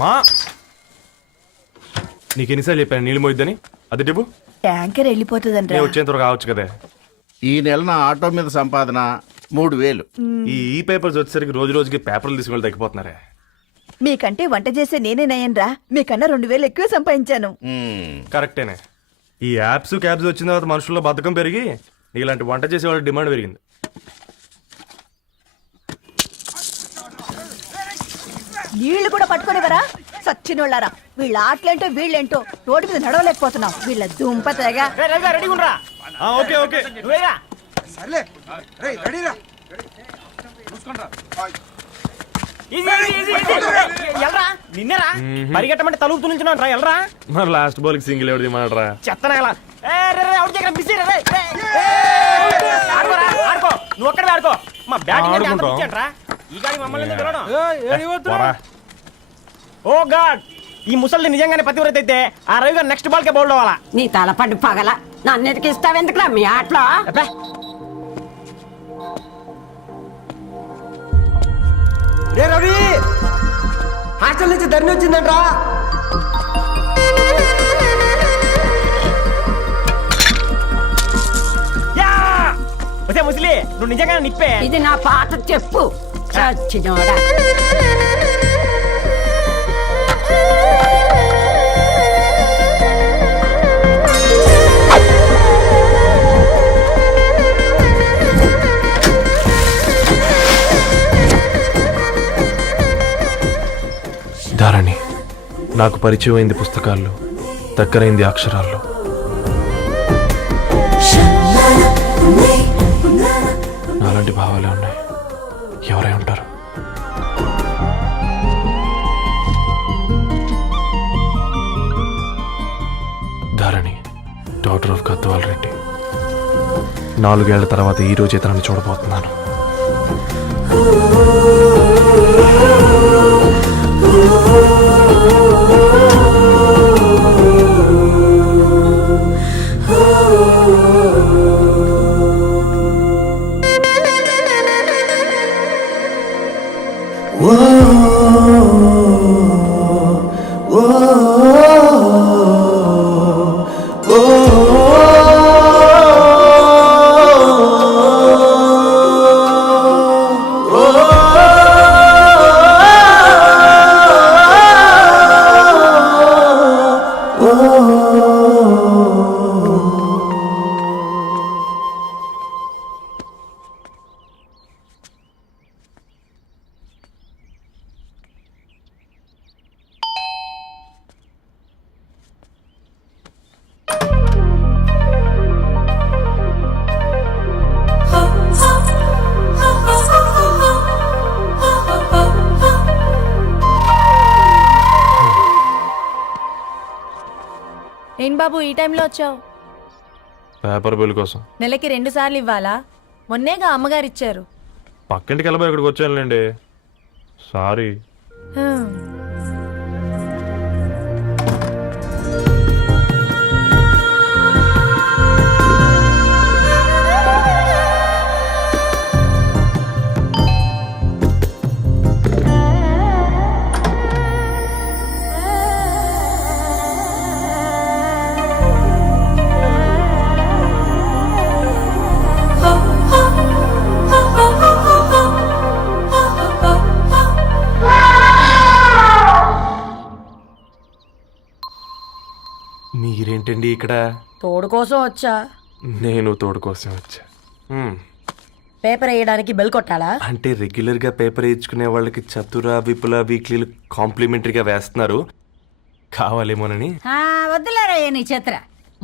మా నీకెన్నిసార్లు చెప్పాను నీళ్ళు మోయిద్దని? అది డిబు ట్యాంకర్ వెళ్ళిపోతుందంట. వచ్చేంత కావచ్చు కదా. ఈ నెల నా ఆటో మీద సంపాదన 3000. ఈ పేపర్స్ వచ్చేసరికి రోజు రోజుకి పేపర్లు తీసుకుని తగ్గిపోతున్నారే. మీకంటే వంట చేసే నేనే నయ్యన్రా, మీకన్నా 2000 ఎక్కువ సంపాదించాను. కరెక్టేనే. ఈ యాప్స్ క్యాబ్స్ వచ్చిన తర్వాత మనుషుల్లో బద్ధకం పెరిగి ఇలాంటి వంట చేసే వాళ్ళ డిమాండ్ పెరిగింది. వీళ్ళు కూడా పట్టుకునేవరా సచ్చినోళ్ళారా. వీళ్ళ ఆటలేంటో వీళ్ళేంటో రోడ్డు మీద నడవలేకపోతున్నాం. వీళ్ళ దుంప తెగ. ఓకే ఓకే నిన్నరా పరిగెట్టమంటే తలుపుతూ నుంచున్నాను రా. ఎల్రా మరి లాస్ట్ బాల్ కి సింగిల్ ఎవరిది మాట్రా చెత్తనా ఎలా ఆడుకో నువ్వు ఒక్కడే ఆడుకో. మా బ్యాటింగ్ రా. ఈ గాడి మమ్మల్ని ఓ గాడ్, ఈ ముసలి నిజంగానే పతివ్రత అయితే ఆ రవి గారు నెక్స్ట్ బాల్ కే బౌల్డ్ అవ్వాలా. నీ తలపండు పగల నన్ను ఎదికిస్తావెందుకురా మీ ఆటలో? రే రవి, హాస్టల్ నుంచి ధరణి వచ్చిందంట్రా. ముసలి నువ్వు నిజంగా నిప్పే. ఇది నా పాట చెప్పు చచ్చినోడా. ధారణి నాకు పరిచయం అయింది పుస్తకాల్లో, దగ్గరైంది అక్షరాల్లో. నాలాంటి భావాలే ఉన్నాయి. ఎవరై ఉంటారు? Dharani doctor of Gadwal Reddy. 4 ఏళ్ల తర్వాత ఈ రోజు ఇతరాన్ని చూడబోతున్నాను. ఏం బాబు ఈ టైంలో వచ్చావు? పేపర్ బిల్ కోసం. నెలకి 2 సార్లు ఇవ్వాలా? మొన్నేగా అమ్మగారు ఇచ్చారు. పక్కింటికి వెళ్ళబోయి ఇక్కడికి వచ్చానులేండి. సారీ. మీరేంటండి ఇక్కడ? తోడు కోసం వచ్చా. నేను తోడు కోసం వచ్చా. పేపర్ వేయడానికి బెల్ కొట్టాలా? అంటే రెగ్యులర్ గా పేపర్ వేయించుకునే వాళ్ళకి చతుర విపుల వీక్లీలు కాంప్లిమెంటరీగా వేస్తున్నారు, కావాలేమోనని. వద్దులేరయ్య నీ చిత్ర.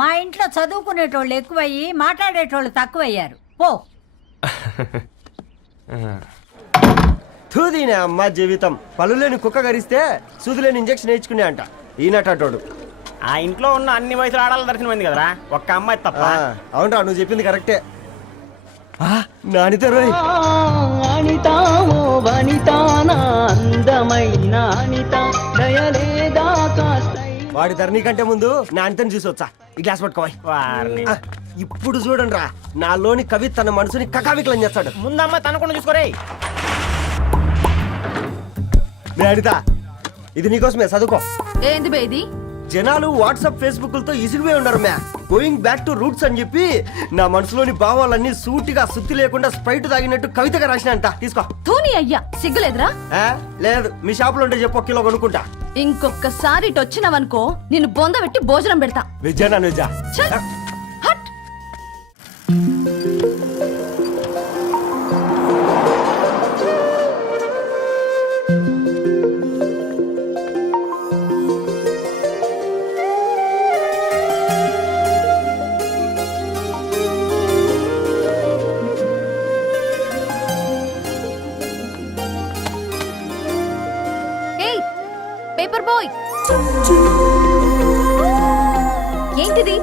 మా ఇంట్లో చదువుకునేటోళ్ళు ఎక్కువయ్యి మాట్లాడేటోళ్ళు తక్కువయ్యారు. పో. తూదీనే అమ్మ జీవితం. పలులేని కుక్క గరిస్తే సూదులేని ఇంజక్షన్ వేయించుకునే అంట ఈనటోడు. ఆ ఇంట్లో ఉన్న అన్ని వయసులు ఆడాలి దర్శనమైంది కదరా, ఒక్క అమ్మాయి తప్ప. అవునరా, నువ్వు చెప్పింది కరెక్టే. నానిత రోయ్ వాడి ధరణి కంటే ముందు నానితని చూసి వచ్చా. ఈ గ్లాస్ పట్టుకోవాలి. ఇప్పుడు చూడండి రా, నాలోని కవి తన మనసుని కకావికలం చేస్తాడు. ముందమ్మ తనకుండా చూసుకోరే. అనిత ఇది నీకోసమే చదువుకో. ఏంది బే ఇది? జనాలు వాట్సాప్ ఫేస్బుక్లతో ఇసిగిపోయి ఉన్నారు మ్యా. గోయింగ్ బ్యాక్ టు రూట్స్ అని చెప్పి నా మనసులోని భావాలన్నీ సూటిగా సుత్తి లేకుండా స్ప్రైట్ తాగినట్టు కవితగా రాసిన అంట. తీసుకో. తూని అయ్యా సిగ్గులేదురా? లేదు, మీ షాప్ లో ఉంటే చెప్పు, 1 కిలో కొనుక్కుంటా. ఇంకొకసారి ఇటు వచ్చినావనుకో నిన్ను బొంద పెట్టి భోజనం పెడతా. విజయనా నిజా? ఛల్! హట్! ఏయ్ పేపర్ బాయ్, ఏంటిది?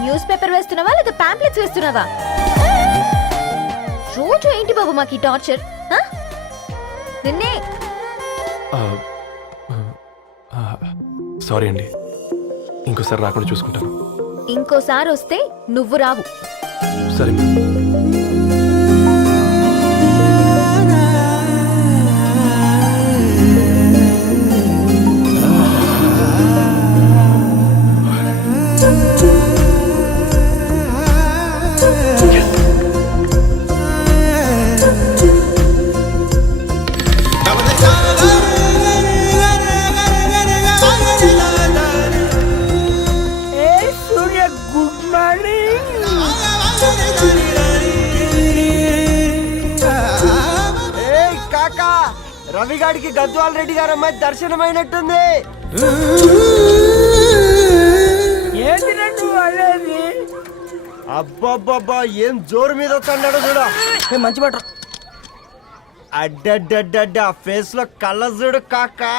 న్యూస్ పేపర్ వేస్తున్నావా లేదా పాంప్లెట్స్ వేస్తున్నావా? రోజు ఏంటి బాబు మాకు ఈ టార్చర్? నిన్నే సారీ అండి, ఇంకోసారి రాకుండా చూసుకుంటాను. ఇంకోసారి వస్తే నువ్వు రావు. సరే సూర్య గుడ్ మార్నింగ్. కాకా, రవిగాడికి గద్వాల్ రెడ్డి గారు అమ్మాయి దర్శనమైనట్టుంది. ఏంటి రెండు అనేది? అబ్బబ్బబ్బా, ఏం జోరు మీద వస్తాడు చూడ. మంచి మాట. అడ్డడ్డడ్డ ఫేస్ లో కళ్ళ చూడు కాకా.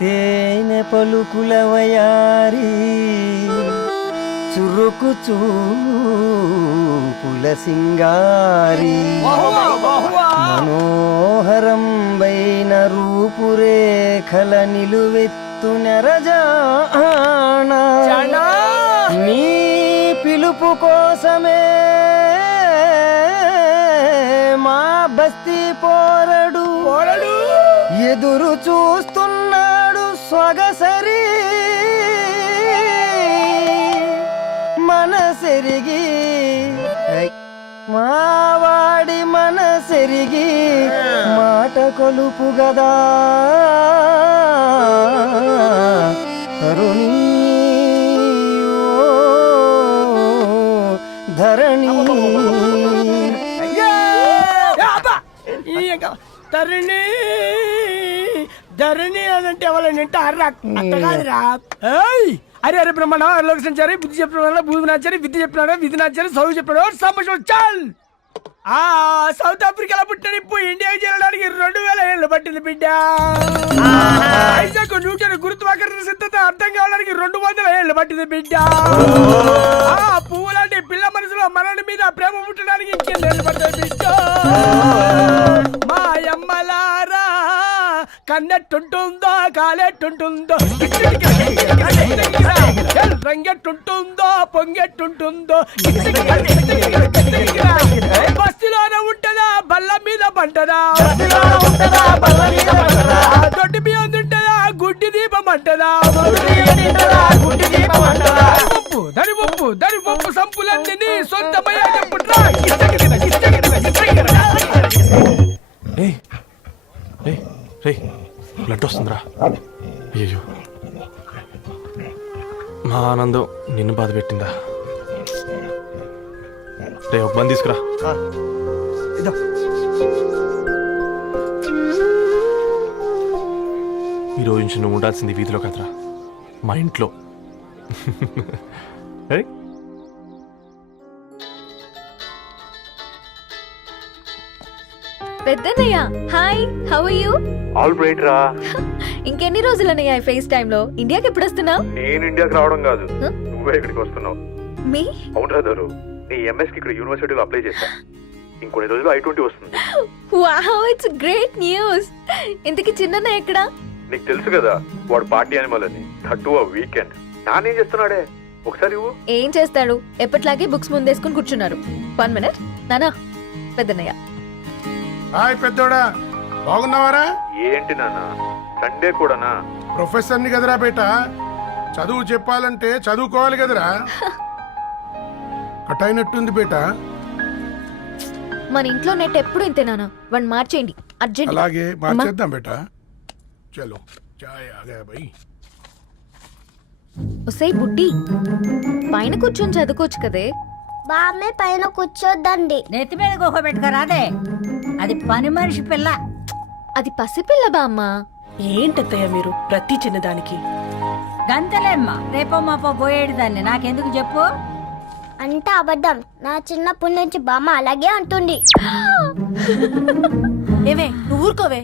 తేనె పలుకుల వయారి చురుకు చూపుల సింగారి మనోహరం వైన రూపురేఖల నిలువెత్తు నెరజానా నీ పిలుపు కోసమే మా బస్తీ పోరడు ఎదురు చూస్తున్నాడు స్వగసరి మనసెరిగి మావాడి మనసెరిగి మాట కొలుపు గదా తరుణీ ఓ ధరణి. తరుణి ధరణి అదంటే ఎవరైనా అర్రా అట్ట కాదురా. అరే అరే బ్రహ్మణ లోక సంచారి బుద్ధి చెప్పిన భూమి నాచారి విద్య చెప్పినాడు విధి నాచారి చదువు చెప్పినాడు సంభాషణ చాల్. సౌత్ ఆఫ్రికాలో పుట్టిన ఇప్పుడు ఇండియాకి చేరడానికి 2000 ఏళ్ళు పట్టింది బిడ్డ. ఐజాక్ న్యూటన్ గురుత్వాకర్షణ సిద్ధత అర్థం కావడానికి 200 ఏళ్ళు పట్టింది బిడ్డ. పువ్వులాంటి పిల్ల మనసులో మనని మీద ప్రేమ పుట్టడానికి ఇంకేళ్ళు పడుతుంది బిడ్డ. మా అమ్మలారా కన్నెట్టుంటుందో కాలెట్టుంటుందో రంగెట్టుంటుందో పొంగెట్టుంటుందో బస్తిలోనే ఉంటదా బల్ల మీద పంటదా దొడ్డి బియ్యం తింటదా గుడ్డి దీపం అంటదా దరి పప్పు సంపులన్నీ సొంతమయ్యా చెప్పుట్రా. బ్లడ్ వస్తుందిరా. అయ్యో, మా ఆనందం నిన్ను బాధ పెట్టిందా? రే ఒక బంద్ తీసుకురా. ఈరోజు నుంచి నువ్వు ఉండాల్సింది వీధిలో కదరా, మా ఇంట్లో. పెద్దన్నయ్య hi, how are you? All right రా. ఇంకెన్ని రోజులనయ్యా ఫేస్ టైమ్ లో ఇండియాకి ఎప్పుడు వస్తున్నావు? నేను ఇండియాకి రావడం కాదు, Huh? నువ్వే ఇక్కడికి వస్తున్నావు. మీ అవునరా దొరు, నీ ఎంఎస్ కి ఇక్కడ యూనివర్సిటీలో అప్లై చేశా. ఇంకొన్ని రోజులు I-20 వస్తుంది. Wow, it's great news. ఇంతకి చిన్న ఎక్కడా? నీకు తెలుసు కదా వాడు పార్టీ అనిమల్ అని, థర్టూ ఆ వీకెండ్. నానేం చేస్తున్నాడే ఒకసారి ఇవ్వు. ఏం చేస్తాడు, ఎప్పట్లాగే బుక్స్ ముందేసుకుని కూర్చున్నారు. 1 minute నానా. పెద్దన్నయ్య హాయ్ పెద్దోడా, బాగున్నావారా? ఏంటి నాన్న సండే కూడానా? ప్రొఫెసర్ని కదరా బేట, చదువు చెప్పాలంటే చదువుకోవాలి కదరా. కట్ అయినట్టుంది బేట. మన ఇంట్లో నెట్ ఎప్పుడు ఇంతే నానా. 1 మార్చేయండి అర్జెంట్. అలాగే మార్చేద్దాం బేట. చలో చాయ్ ఆగా భయ్. ఒసేయ్ బుడ్డి, పైన కూర్చొని చదువుకోవచ్చు కదే. బామ్మే పైన కూర్చోద్దండి. నెత్తి మీద గుహ పెట్టుకోరాదే, అది పని మనిషి పిల్ల. అది పసిపిల్ల బామ్మ. ఏంటత్తయ్య మీరు ప్రతి చిన్నదానికి? గంతలేమ్మా, రేపో మాపో పోయేడు దాన్ని నాకెందుకు చెప్పు. అంటే అబద్ధం. నా చిన్నప్పటి నుంచి బామ్మ అలాగే అంటుంది. ఏమే నువ్వు ఊరుకోవే.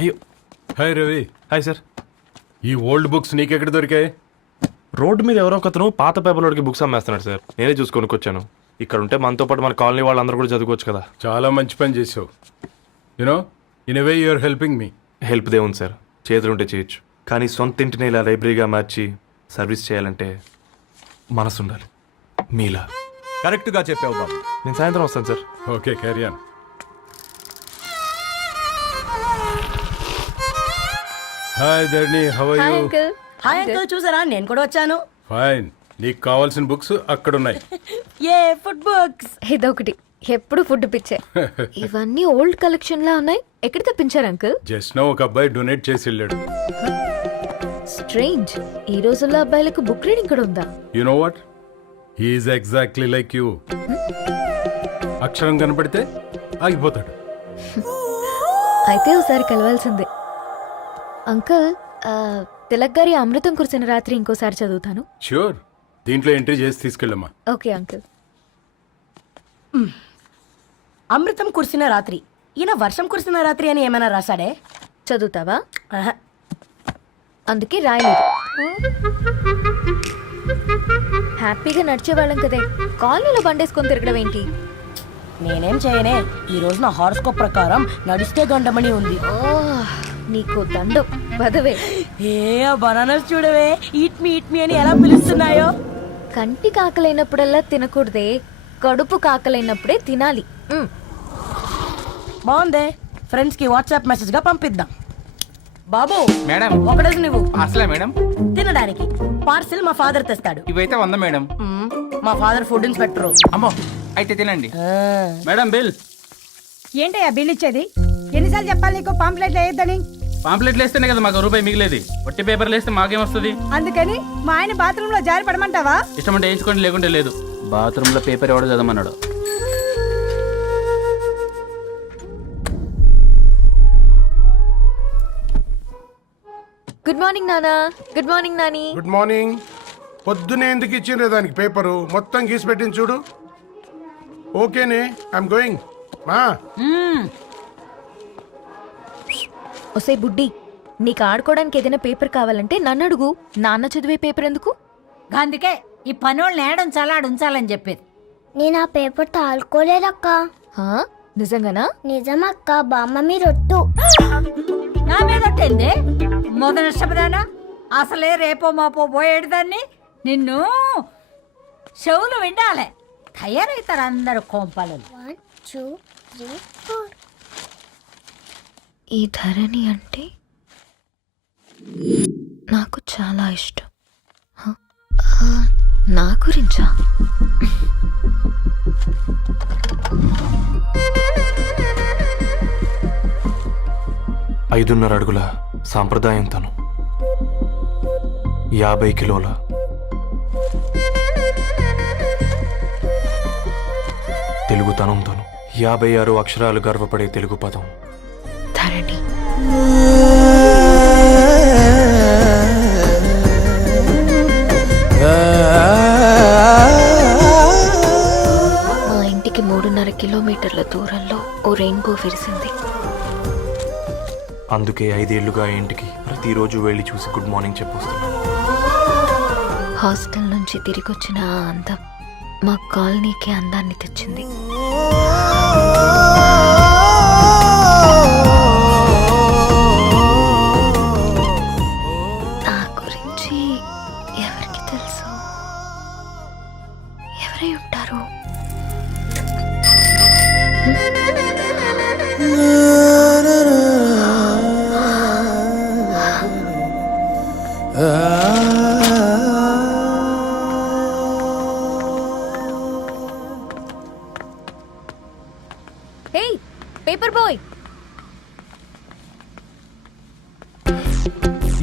అయ్యో, హాయ్ రవి. Hi sir. ఈ ఓల్డ్ బుక్స్ నీకెక్కడ దొరికాయి? రోడ్డు మీద ఎవరో ఒకతను పాత పేపర్లోకి బుక్స్ అమ్మేస్తున్నాడు సార్. నేనే చూసుకొని వచ్చాను. ఇక్కడ ఉంటే మనతో పాటు మన కాలనీ వాళ్ళందరూ కూడా చదువుకోవచ్చు కదా. చాలా మంచి పని చేసావు. You know in a way you are helping me. Help దే ఉంది సార్, చేతులుంటే చేయొచ్చు. కానీ సొంత ఇంటిని ఇలా లైబ్రరీగా మార్చి సర్వీస్ చేయాలంటే మనసు ఉండాలి. మీలా. కరెక్ట్గా చెప్పావు బాబు. నేను సాయంత్రం వస్తాను sir. Okay carry on. Hi Dharni, how are hi you? Uncle. Hi uncle, చూసారా నేను కూడా వచ్చాను. ఫైన్. నీకు కావాల్సిన బుక్స్ అక్కడ ఉన్నాయి. ఏ ఫుడ్ బుక్స్? ఇదొకటి, ఎప్పుడు ఫుడ్ పిచ్చే. ఇవన్నీ ఓల్డ్ కలెక్షన్ లా ఉన్నాయి. ఎక్కడ తెప్పించారు అంకుల్? జస్ట్ నో ఒక అబ్బాయి డొనేట్ చేసి వెళ్ళాడు. స్ట్రేంజ్, ఈ రోజుల్లో అబ్బాయిలకు బుక్ రీడింగ్ కూడా ఉందా? You know what, he's exactly like you. అక్షరం కనపడితే ఆగిపోతాడు. అయితే ఒకసారి కలవాల్సిందే. అంకుల్, తిలక్ గారి అమృతం కురిసిన రాత్రి ఇంకోసారి చదువుతాను. ష్యూర్, దీంట్లో ఎంట్రీ చేసి తీసుకెళ్ళమ్మా. Okay uncle. అమృతం కురిసిన రాత్రి. ఈయన వర్షం కురిసిన రాత్రి అని ఏమైనా రాశాడే? చదువుతావా? ఆహా. అందుకే రాయలేదు. హ్యాపీగా నడిచేవాళ్ళం కదే, కాలనీలో బండేసుకొని తిరగడం ఏంటి? నేనేం చేయనే, ఈ రోజు నా హారోస్కోప్ ప్రకారం నడిస్తే గండమని ఉంది. ఓ, నీకు దండం పదవే. ఏ బనానాస్ చూడవే, ఈట్ మీ అని ఎలా పిలుస్తున్నాయో. కంటి కాకలైనప్పుడల్లా తినకూడదే, కడుపు కాకలైనప్పుడే తినాలి. బాగుందే, ఫ్రెండ్స్ కి వాట్సాప్ మెసేజ్ గా పంపిద్దాం. బాబు మేడం, ఒకడేసి నువ్వు అసలే మేడం తినడానికి పార్సిల్ మా ఫాదర్ తెస్తాడు. ఇవైతే 100 మేడం. మా ఫాదర్ ఫుడ్ ఇన్స్పెక్టర్. అమ్మో, అయితే తినండి మేడం. బిల్ ఏంటయ్యా బిల్ ఇచ్చేది? ఎన్నిసార్లు చెప్పాలి నీకు పాంప్లెట్ వేయొద్దని? పాంప్లెట్లు వేస్తేనే కదా మాకు రూపాయి మిగిలేది. వట్టి పేపర్లు వేస్తే మాకేమొస్తుంది? అందుకని మా ఆయన బాత్రూమ్ లో జారి పడమంటావా? ఇష్టం అంటే వేయించుకోండి, లేకుంటే లేదు. బాత్రూంలో పేపర్ ఎవడో చదవమన్నాడు. గుడ్ మార్నింగ్ నానా. Good morning Nani. Good morning. పొద్దునే ఎందుకు ఇచ్చిండ్రే దానికి పేపరు? మొత్తం గీసి పెట్టింది చూడు. ఓకేనే, ఐఎమ్ గోయింగ్. మా ఒసే బుడ్డి, నీకు ఆడుకోవడానికి ఏదైనా పేపర్ కావాలంటే నన్ను అడుగు. నాన్న చదివే పేపర్ ఎందుకు? అందుకే ఈ పనోళ్ళని ఏడుంచాలా ఉంచాలని చెప్పేది. నేను ఆ పేపర్ తాలుకోలేదక్క. హా, నిజంగానా? నిజమక్క, బామ్మ మీరొట్టు. నా మీద ఒట్టేంది మొదటి నష్టపదానా? అసలే రేపో మాపో పోయేడు దాన్ని. నిన్ను చెవులు వినాలే, తయారవుతారు అందరు కోంపాలు. 1 2 3 4. ఈ ధరణి అంటే నాకు చాలా ఇష్టం. హ? నా గురించా? ఐదున్నర అడుగుల సాంప్రదాయం తను, 50 కిలోల తెలుగుతనం తను, 56 అక్షరాలు గర్వపడే తెలుగు పదం ధరణి. మా ఇంటికి 3.5 కిలోమీటర్ల దూరంలో ఓ రెయిన్బో విరిసింది. అందుకే 5 ఏళ్లుగా ఇంటికి ప్రతిరోజు వెళ్ళి చూసి గుడ్ మార్నింగ్ చెప్పొస్తున్నాను. హాస్టల్ నుంచి తిరిగొచ్చిన ఆ అందం మా కాలనీకి అందాన్ని తెచ్చింది. నా గురించి ఎవరికి తెలుసు? ఎవరై ఉంటారు? హే పేపర్ బాయ్,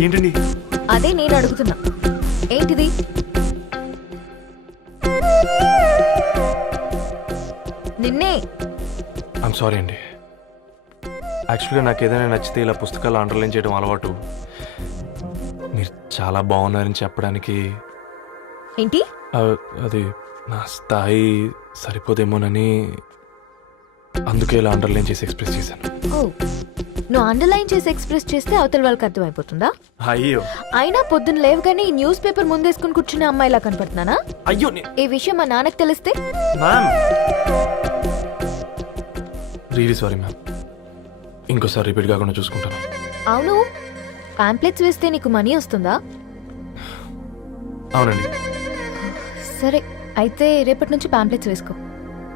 ఏంటండి? అదే నేను అడుగుతున్నా, ఏంటిది? నిన్నే. ఐమ్ సారీ అండి. యాక్చువల్గా నాకు ఏదైనా నచ్చితే ఇలా పుస్తకాలు అండర్లైన్ చేయడం అలవాటు. మీరు చాలా బాగున్నారని చెప్పడానికి ఏంటి? అది నా స్థాయి సరిపోదేమోనని అందుకే ఇలా అండర్లైన్ చేసి ఎక్స్ప్రెస్ చేశాను. ఓ, నువ్వు అండర్లైన్ చేసి ఎక్స్ప్రెస్ చేస్తే అవతల వాళ్ళకి అర్థమైపోతుందా? అయ్యో అయినా పొద్దున్న లేవగానే ఈ న్యూస్ పేపర్ ముందేసుకుని కూర్చునే అమ్మాయిలా కనపడుతున్నానా? అయ్యో ఈ విషయం మా నాన్నకి తెలిస్తే? Ma'am really sorry ma'am. ఇంకోసారి రిపీట్ కాకుండా చూసుకుంటాను. అవును, పాంప్లెట్స్ వేస్తే నీకు మనీ వస్తుందా? అవునండి. సరే అయితే రేపటి నుంచి పాంప్లెట్స్ వేసుకో.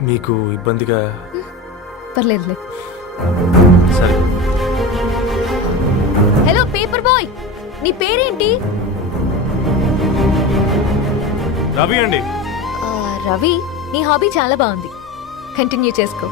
మీకు ఇబ్బందిగా? పర్లేదులే. సరే. హలో పేపర్ బాయ్, నీ పేరేంటి? రవి అండి. రవి, నీ హాబీ చాలా బాగుంది, కంటిన్యూ చేసుకో.